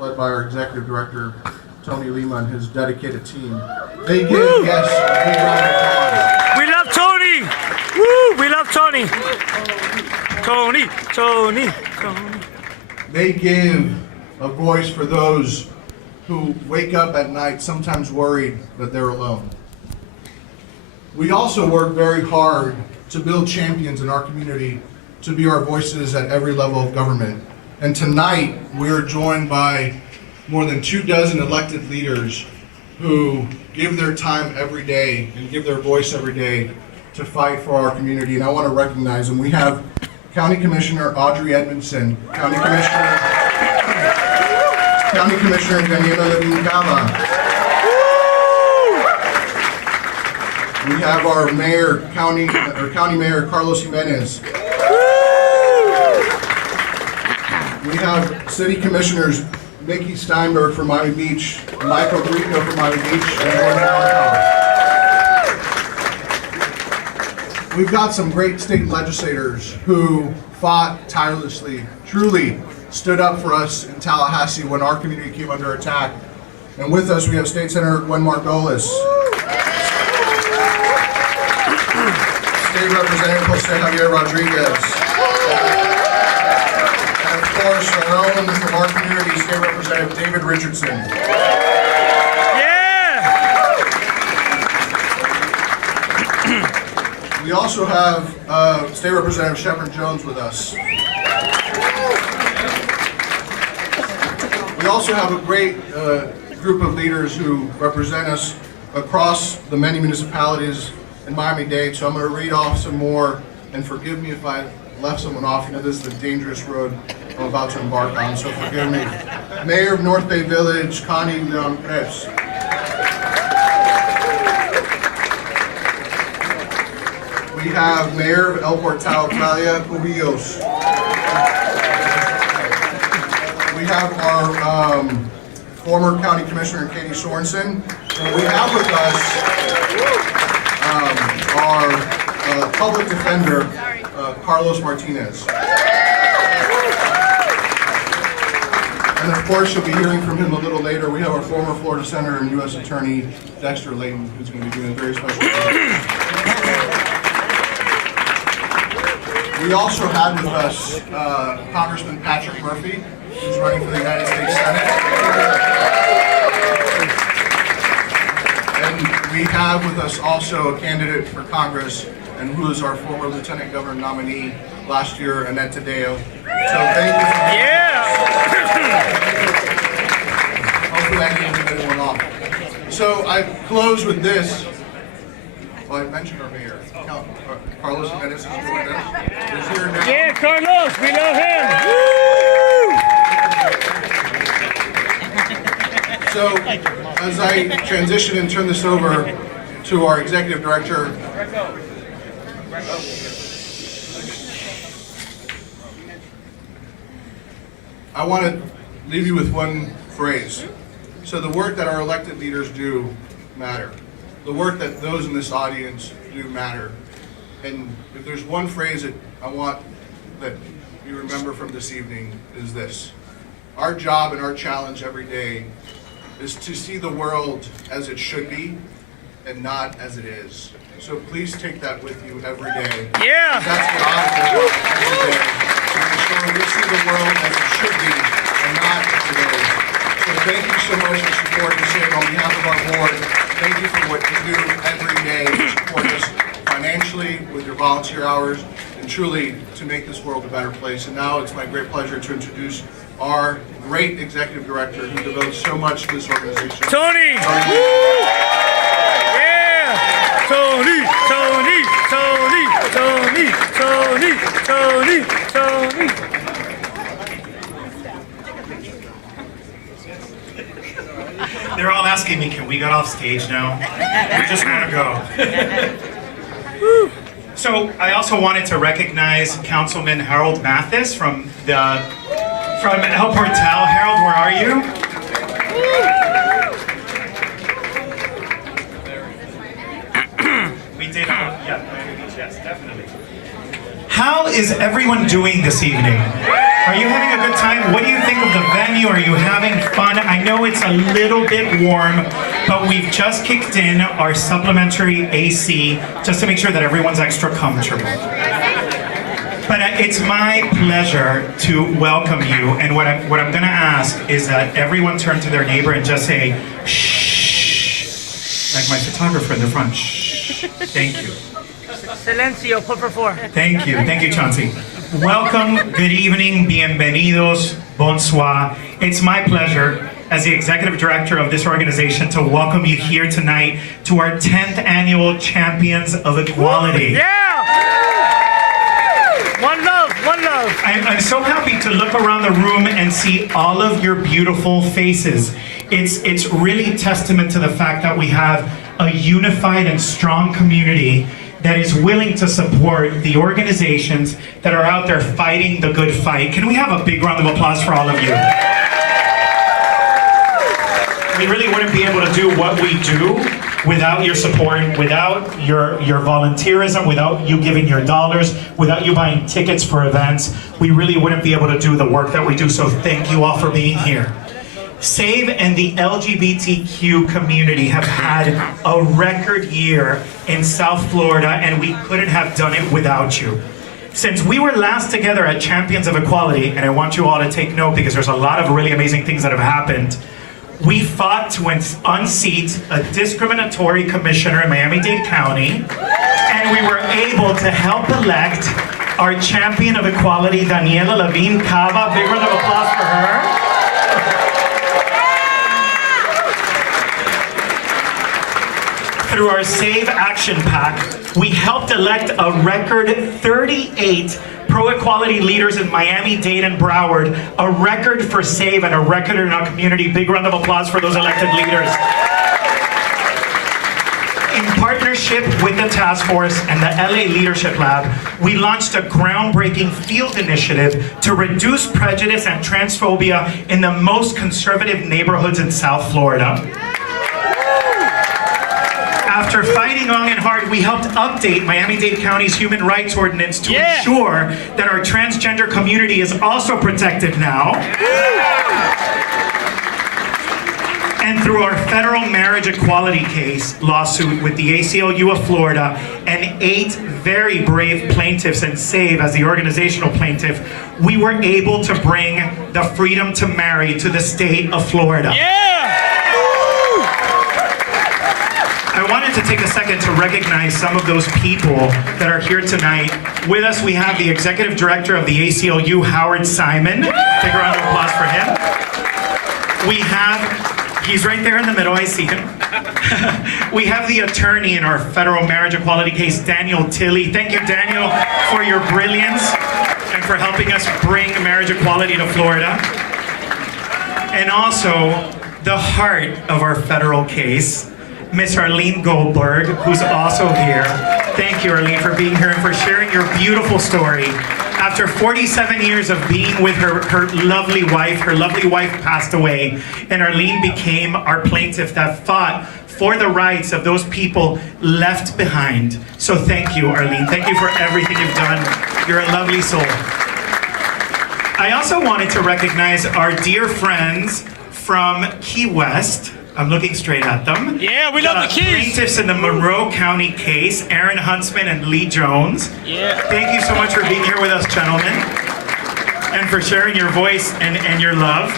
led by our executive director, Tony Lima, and his dedicated team. They give guests a big round of applause. We love Tony! Woo! We love Tony! Tony, Tony, Tony. They give a voice for those who wake up at night sometimes worried that they're alone. We also work very hard to build champions in our community to be our voices at every level of government. And tonight, we are joined by more than 24 elected leaders who give their time every day and give their voice every day to fight for our community. And I want to recognize them. We have County Commissioner Audrey Edmondson, County Commissioner Daniela Levin-Gama. We have our mayor, County Mayor Carlos Jimenez. We have City Commissioners Nikki Steinberg from Miami Beach, Michael Rico from Miami Beach, and Jordan Alcott. We've got some great state legislators who fought tirelessly, truly stood up for us in Tallahassee when our community came under attack. And with us, we have State Senator Gwen Margolis, State Representative Jose Javier Rodriguez, and of course, our own from our community, State Representative David Richardson. Yeah! We also have State Representative Shepard Jones with us. We also have a great group of leaders who represent us across the many municipalities in Miami-Dade, so I'm going to read off some more, and forgive me if I left someone off. You know, this is the dangerous road I'm about to embark on, so forgive me. Mayor of North Bay Village, Connie Leon Krebs. We have Mayor of El Portal, Talia Cubillos. We have our former County Commissioner, Katie Sorensen. And we have with us our public defender, Carlos Martinez. And of course, you'll be hearing from him a little later. We have our former Florida Senator and U.S. Attorney, Dexter Layton, who's going to be doing a very special job. We also had with us Congressman Patrick Murphy, who's running for the United States Senate. And we have with us also a candidate for Congress, and who is our former Lieutenant Governor nominee last year, Annette Tadeo. So thank you for being Hopefully I didn't leave anyone off. So I close with this. Well, I mentioned our mayor, Carlos Jimenez, is here now. Yeah, Carlos, we love him! Woo! So, as I transition and turn this over to our executive director, I want to leave you with one phrase. So the work that our elected leaders do matter. The work that those in this audience do matter. And if there's one phrase that I want that you remember from this evening is this. Our job and our challenge every day is to see the world as it should be and not as it is. So please take that with you every day. Yeah! That's what I do every day. To ensure we see the world as it should be and not as it is. So thank you so much for supporting us here on behalf of our board. Thank you for what you do every day to support us financially with your volunteer hours and truly to make this world a better place. And now it's my great pleasure to introduce our great executive director who devotes so much to this organization. Tony! Woo! Yeah! Tony! Tony! Tony! Tony! Tony! Tony! They're all asking me, can we get off stage now? We just want to go. So I also wanted to recognize Councilman Harold Mathis from El Portal. Harold, where are you? We did, yeah, Miami Beach, yes, definitely. How is everyone doing this evening? Are you having a good time? What do you think of the venue? you? Are you having fun? I know it's a little bit warm, but we've just kicked in our supplementary AC just to make sure that everyone's extra comfortable. But it's my pleasure to welcome you, and what I'm going to ask is that everyone turn to their neighbor and just say, shh, like my photographer in the front, shh. Thank you. Silencio, por favor. Thank you, Chauncey. Welcome, good evening, bienvenidos, bonsoir. It's my pleasure as the executive director of this organization to welcome you here tonight to our 10th annual Champions of Equality. Yeah! One love, one love. I'm so happy to look around the room and see all of your beautiful faces. It's really testament to the fact that we have a unified and strong community that is willing to support the organizations that are out there fighting the good fight. Can we have a big round of applause for all of you? We really wouldn't be able to do what we do without your support, without your volunteerism, without you giving your dollars, without you buying tickets for events. We really wouldn't be able to do the work that we do, so thank you all for being here. SAVE and the LGBTQ community have had a record year in South Florida, and we couldn't have done it without you. Since we were last together at Champions of Equality, and I want you all to take note because there's a lot of really amazing things that have happened, we fought to unseat a discriminatory commissioner in Miami-Dade County, and we were able to help elect our champion of equality, Daniela Levine Cava. Big round of applause for her. Through our SAVE Action PAC, we helped elect a record 38 pro-equality leaders in Miami-Dade and Broward, a record for SAVE and a record in our community. Big round of applause for those elected leaders. In partnership with the task force and the LA Leadership Lab, we launched a groundbreaking field initiative to reduce prejudice and transphobia in the most conservative neighborhoods in South Florida. After fighting long and hard, we helped update Miami-Dade County's human rights ordinance to ensure that our transgender community is also protected now. And through our federal marriage equality case lawsuit with the ACLU of Florida and 8 very brave plaintiffs and SAVE as the organizational plaintiff, we were able to bring the freedom to marry to the state of Florida. I wanted to take a second to recognize some of those people that are here tonight. With us, we have the Executive Director of the ACLU, Howard Simon. Big round of applause for him. We have, he's right there in the middle, I see him. We have the attorney in our federal marriage equality case, Daniel Tilley. Thank you, Daniel, for your brilliance and for helping us bring marriage equality to Florida. And also, the heart of our federal case, Miss Arlene Goldberg, who's also here. Thank you, Arlene, for being here and for sharing your beautiful story. After 47 years of being with her lovely wife passed away, and Arlene became our plaintiff that fought for the rights of those people left behind. So thank you, Arlene. Thank you for everything you've done. You're a lovely soul. I also wanted to recognize our dear friends from Key West. I'm looking straight at them. Yeah, we love the Keys. Plaintiffs in the Monroe County case, Aaron Huntsman and Lee Jones. Yeah. Thank you so much for being here with us, gentlemen, and for sharing your voice and your love.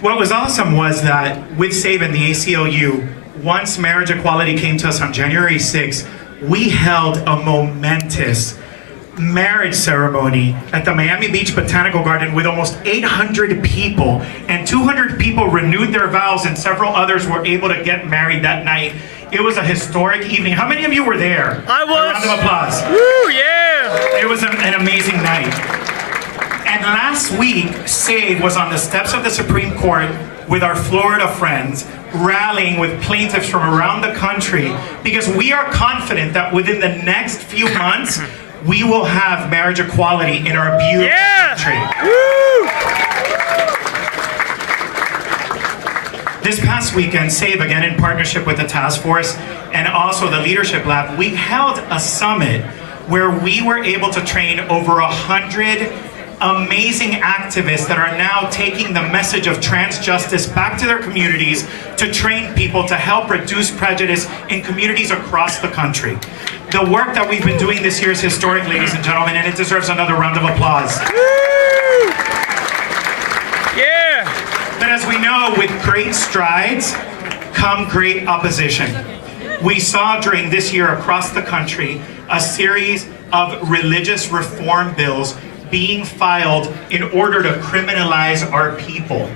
What was awesome was that with SAVE and the ACLU, once marriage equality came to us on January 6th, we held a momentous marriage ceremony at the Miami Beach Botanical Garden with almost 800 people, and 200 people renewed their vows and several others were able to get married that night. It was a historic evening. How many of you were there? I was. A round of applause. Woo, yeah! It was an amazing night. And last week, SAVE was on the steps of the Supreme Court with our Florida friends, rallying with plaintiffs from around the country, because we are confident that within the next few months, we will have marriage equality in our beautiful country. Woo! This past weekend, SAVE, again in partnership with the task force and also the Leadership Lab, we held a summit where we were able to train over 100 amazing activists activists that are now taking the message of trans justice back to their communities to train people to help reduce prejudice in communities across the country. The work that we've been doing this year is historic, ladies and gentlemen, and it deserves another round of applause. Yeah. But as we know, with great strides come great opposition. We saw during this year across the country a series of religious reform bills being filed in order to criminalize our people.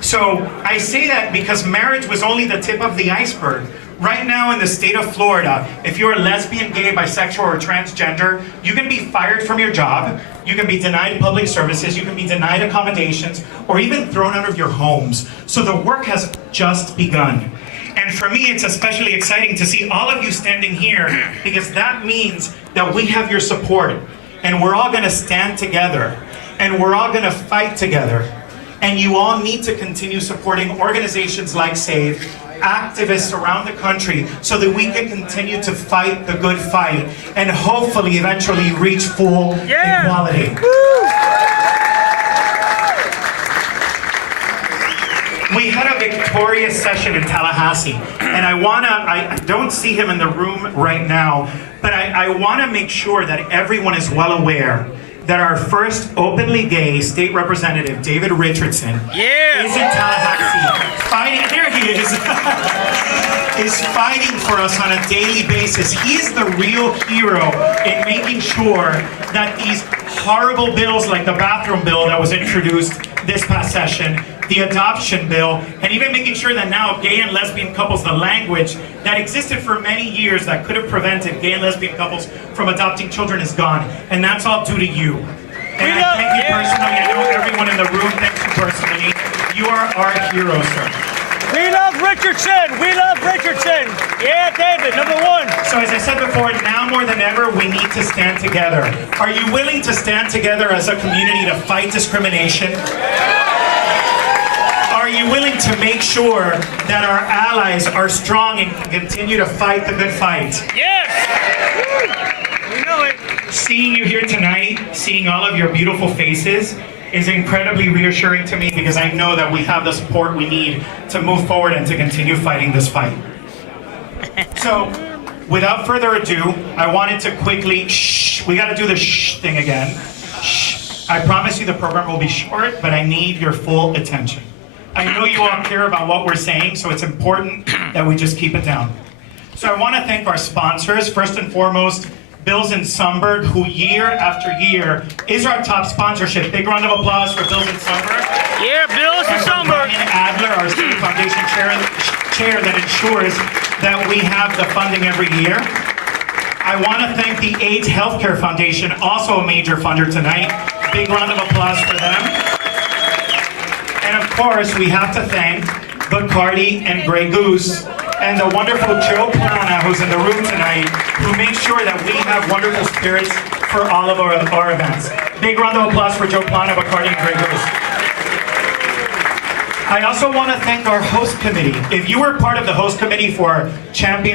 So I say that because marriage was only the tip of the iceberg. Right now in the state of Florida, if you're a lesbian, gay, bisexual, or transgender, you can be fired from your job, you can be denied public services, you can be denied accommodations, or even thrown out of your homes. So the work has just begun. And for me, it's especially exciting to see all of you standing here, because that means that we have your support, and we're all gonna stand together, and we're all gonna fight together. And you all need to continue supporting organizations like SAVE, activists around the country, so that we can continue to fight the good fight and hopefully eventually reach full equality. We had a victorious session in Tallahassee, and I don't see him in the room right now, but I wanna make sure that everyone is well aware that our first openly gay state representative, David Richardson, is in Tallahassee, fighting, there he is fighting for us on a daily basis. He's the real hero in making sure that these horrible bills like the bathroom bill that was introduced this past session, the adoption bill, and even making sure that now gay and lesbian couples, the language that existed for many years that could have prevented gay and lesbian couples from adopting children is gone. And that's all due to you. And I thank you personally. I know everyone in the room thanks you personally. You are our hero, sir. We love Richardson. We love Richardson. Yeah, David, number one. So as I said before, now more than ever, we need to stand together. Are you willing to stand together as a community to fight discrimination? Are you willing to make sure that our allies are strong and can continue to fight the good fight? Yes. We know it. Seeing you here tonight, seeing all of your beautiful faces, is incredibly reassuring to me, because I know that we have the support we need to move forward and to continue fighting this fight. So, without further ado, I wanted to quickly, we gotta do the thing again. I promise you the program will be short, but I need your full attention. I know you all care about what we're saying, so it's important that we just keep it down. So I wanna thank our sponsors, first and foremost, Bills in Sunburg, who year after year is our top sponsorship. Big round of applause for Bills in Sunburg. Yeah, Bills in Sunburg. Brian Adler, our State Foundation chair that ensures that we have the funding every year. I want to thank the AIDS Healthcare Foundation, also a major funder tonight. Big round of applause for them. And of course, we have to thank Bacardi and Grey Goose, and the wonderful Joe Plana, who's in the room tonight, who makes sure that we have wonderful spirits for all of our events. Big round of applause for Joe Plana, Bacardi, and Grey Goose. I also want to thank our host committee. If you were part of the host committee for Champion